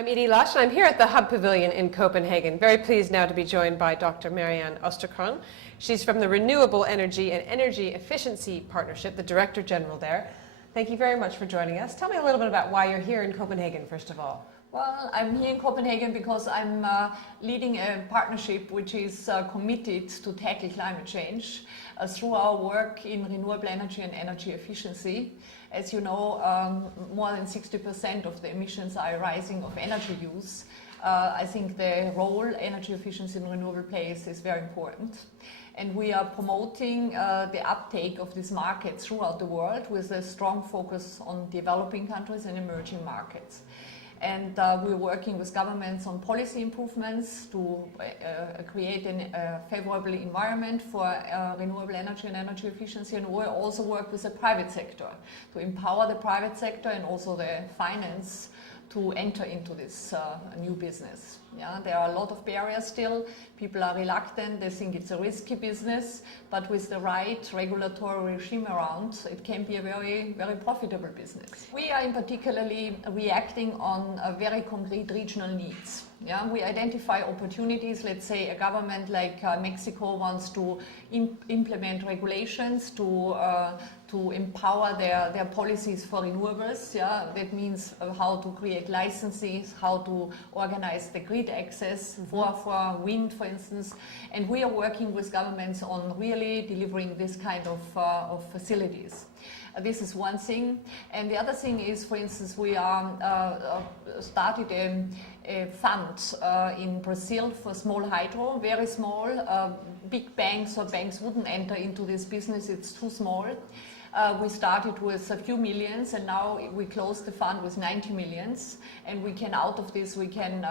I'm Edie Lush, and I'm here at the Hub Pavilion in Copenhagen. Very pleased now to be joined by Dr. Marianne Moscoso-Osterkorn. She's from the Renewable Energy and Energy Efficiency Partnership, the Director General there. Thank you very much for joining us. Tell me a little bit about why you're here in Copenhagen, first of all. Well, I'm here in Copenhagen because I'm leading a partnership which is committed to tackle climate change through our work in renewable energy and energy efficiency. As you know, more than 60% of the emissions are arising of energy use. I think the role energy efficiency and renewable plays is very important. And we are promoting the uptake of this market throughout the world with a strong focus on developing countries and emerging markets. And we're working with governments on policy improvements to create a favorable environment for renewable energy and energy efficiency, and we also work with the private sector to empower the private sector and also the finance to enter into this new business. Yeah, there are a lot of barriers still. People are reluctant, they think it's a risky business, but with the right regulatory regime around, it can be a very, very profitable business. We are in particularly reacting on very concrete regional needs. Yeah, we identify opportunities. Let's say a government like Mexico wants to implement regulations to empower their policies for renewables. Yeah, that means how to create licenses, how to organize the grid access for wind, for instance. And we are working with governments on really delivering this kind of facilities. This is one thing. And the other thing is, for instance, we started a fund in Brazil for small hydro, very small. Big banks or banks wouldn't enter into this business, it's too small. We started with a few millions, and now we closed the fund with 90 millions, and we can, out of this, we can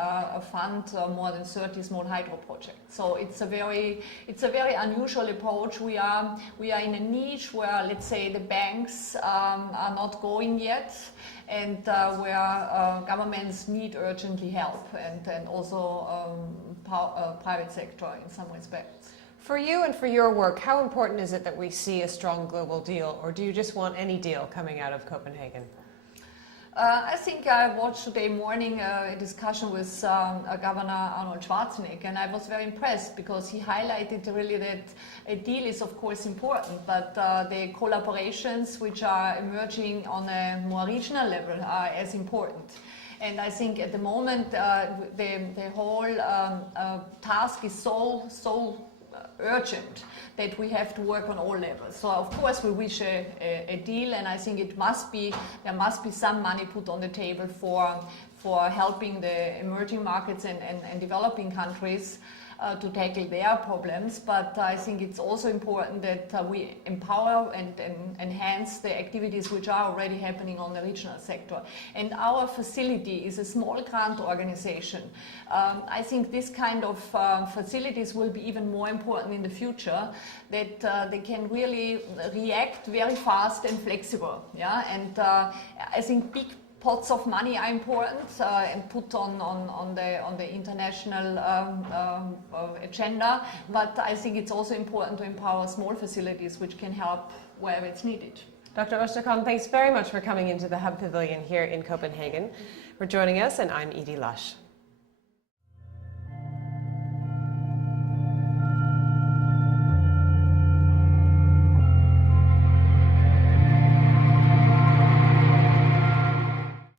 fund more than 30 small hydro projects. So it's a very unusual approach. We are in a niche where, let's say, the banks are not going yet, and where governments need urgently help, and also private sector in some respects. For you and for your work, how important is it that we see a strong global deal, or do you just want any deal coming out of Copenhagen? I think I watched today morning a discussion with Governor Arnold Schwarzenegger, and I was very impressed because he highlighted really that a deal is of course important, but the collaborations which are emerging on a more regional level are as important. And I think at the moment the whole task is so urgent that we have to work on all levels. So of course we wish a deal, and I think there must be some money put on the table for helping the emerging markets and developing countries to tackle their problems. But I think it's also important that we empower and enhance the activities which are already happening on the regional sector. And our facility is a small grant organization. I think this kind of facilities will be even more important in the future, that they can really react very fast and flexible. Yeah? And I think big pots of money are important and put on the international agenda, but I think it's also important to empower small facilities which can help wherever it's needed. Dr. Osterkorn, thanks very much for coming into the Hub Pavilion here in Copenhagen, for joining us, and I'm Edie Lush.